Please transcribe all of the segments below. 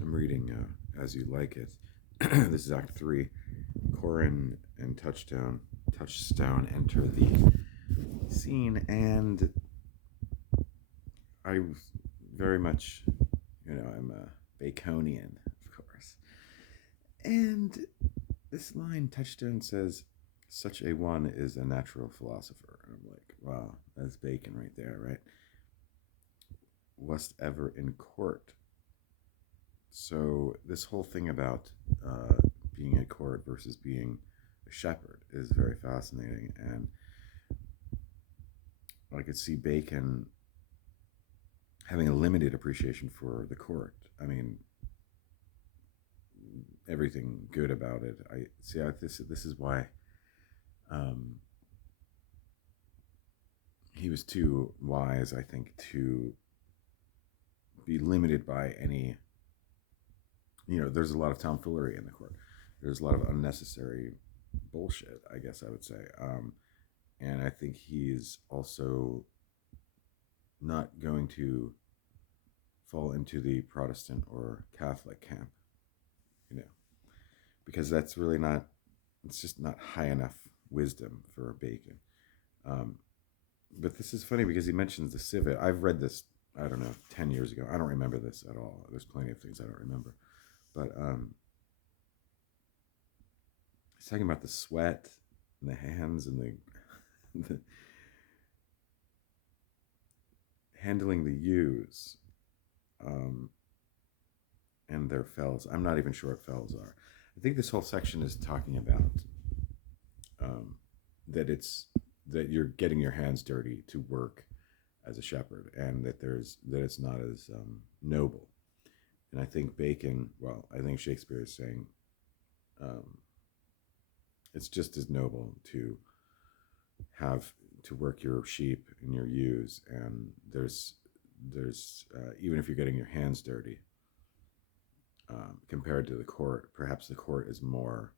I'm reading As You Like It. This is Act 3. Corin and Touchstone enter the scene, and I very much, I'm a Baconian, of course. And this line, Touchstone says, "Such a one is a natural philosopher." And I'm like, wow, that's Bacon right there, right? "Wast ever in court." So this whole thing about being a court versus being a shepherd is very fascinating, and I could see Bacon having a limited appreciation for the court. I mean, everything good about it. I see. This is why um, he was too wise, I think, to be limited by any. There's a lot of tomfoolery in the court. There's a lot of unnecessary bullshit, I guess I would say. And I think he's also not going to fall into the Protestant or Catholic camp, you know, because that's really not, it's just not high enough wisdom for Bacon. Um, but this is funny because he mentions the civet. I've read this, I don't know, 10 years ago. I don't remember this at all. There's plenty of things I don't remember. But he's talking about the sweat and the hands and the handling the ewes and their fells. I'm not even sure what fells are. I think this whole section is talking about um, that you're getting your hands dirty to work as a shepherd, and that it's not as noble. And I think I think Shakespeare is saying um, it's just as noble to have to work your sheep and your ewes, and there's even if you're getting your hands dirty, compared to the court, perhaps the court is more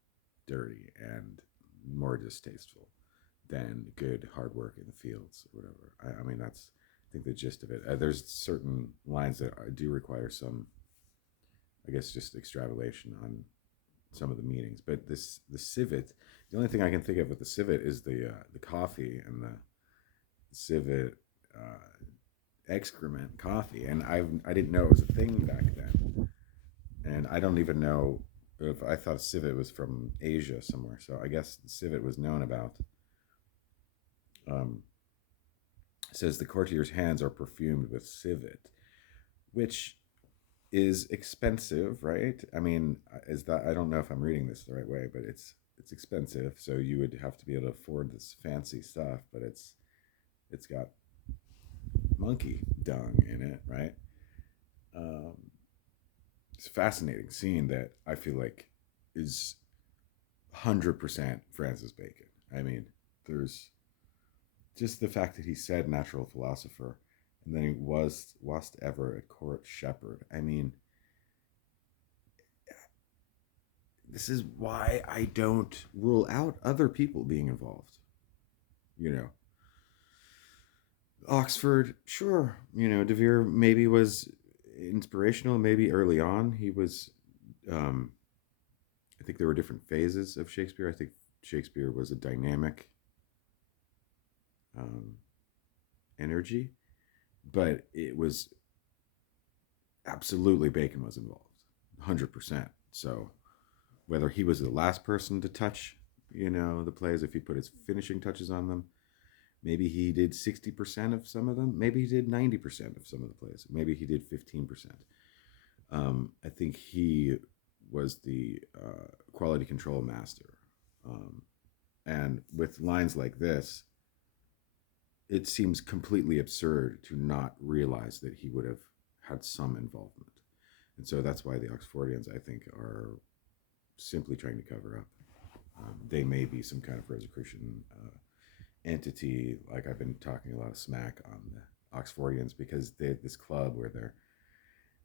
dirty and more distasteful than good hard work in the fields or whatever. I mean, that's, I think, the gist of it. There's certain lines that do require some, I guess, just extrapolation on some of the meanings. But the civet, the only thing I can think of with the civet is the coffee and the civet excrement coffee, and I didn't know it was a thing back then, and I don't even know if I thought civet was from Asia somewhere. So I guess civet was known about. Um, it says the courtier's hands are perfumed with civet, which is expensive, right? I mean, is that, I don't know if I'm reading this the right way, but it's expensive, so you would have to be able to afford this fancy stuff, but it's got monkey dung in it, right? Um, it's a fascinating scene that I feel like is 100% Francis Bacon. I mean, there's just the fact that he said natural philosopher, and then he was ever a court shepherd. I mean, this is why I don't rule out other people being involved. You know, Oxford, sure. De Vere maybe was inspirational. Maybe early on he was. Um, I think there were different phases of Shakespeare. I think Shakespeare was a dynamic um, energy, but it was absolutely Bacon was involved, 100%. So whether he was the last person to touch, the plays, if he put his finishing touches on them, maybe he did 60% of some of them. Maybe he did 90% of some of the plays. Maybe he did 15%. I think he was the quality control master. And with lines like this, it seems completely absurd to not realize that he would have had some involvement. And so that's why the Oxfordians, I think, are simply trying to cover up. They may be some kind of Rosicrucian entity. Like, I've been talking a lot of smack on the Oxfordians because they have this club where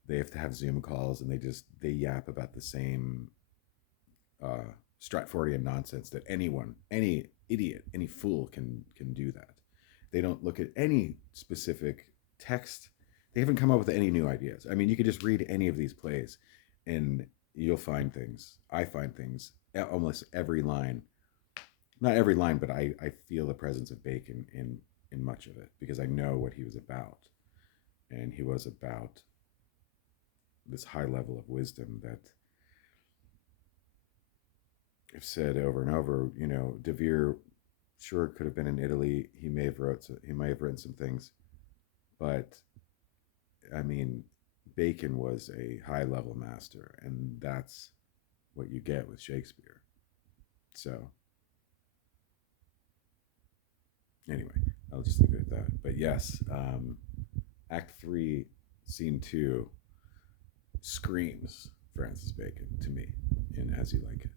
they have to have Zoom calls, and they yap about the same Stratfordian nonsense that any idiot, any fool can do that. They don't look at any specific text. They haven't come up with any new ideas. I mean, you could just read any of these plays, and you'll find things. I find things almost every line. Not every line, but I feel the presence of Bacon in much of it because I know what he was about, and he was about this high level of wisdom that I've said over and over. You know, De Vere sure could have been in Italy. He may have written some things, but I mean, Bacon was a high level master, and that's what you get with Shakespeare. So anyway, I'll just leave it at that. But yes, Act 3, Scene 2 screams Francis Bacon to me in As You Like It.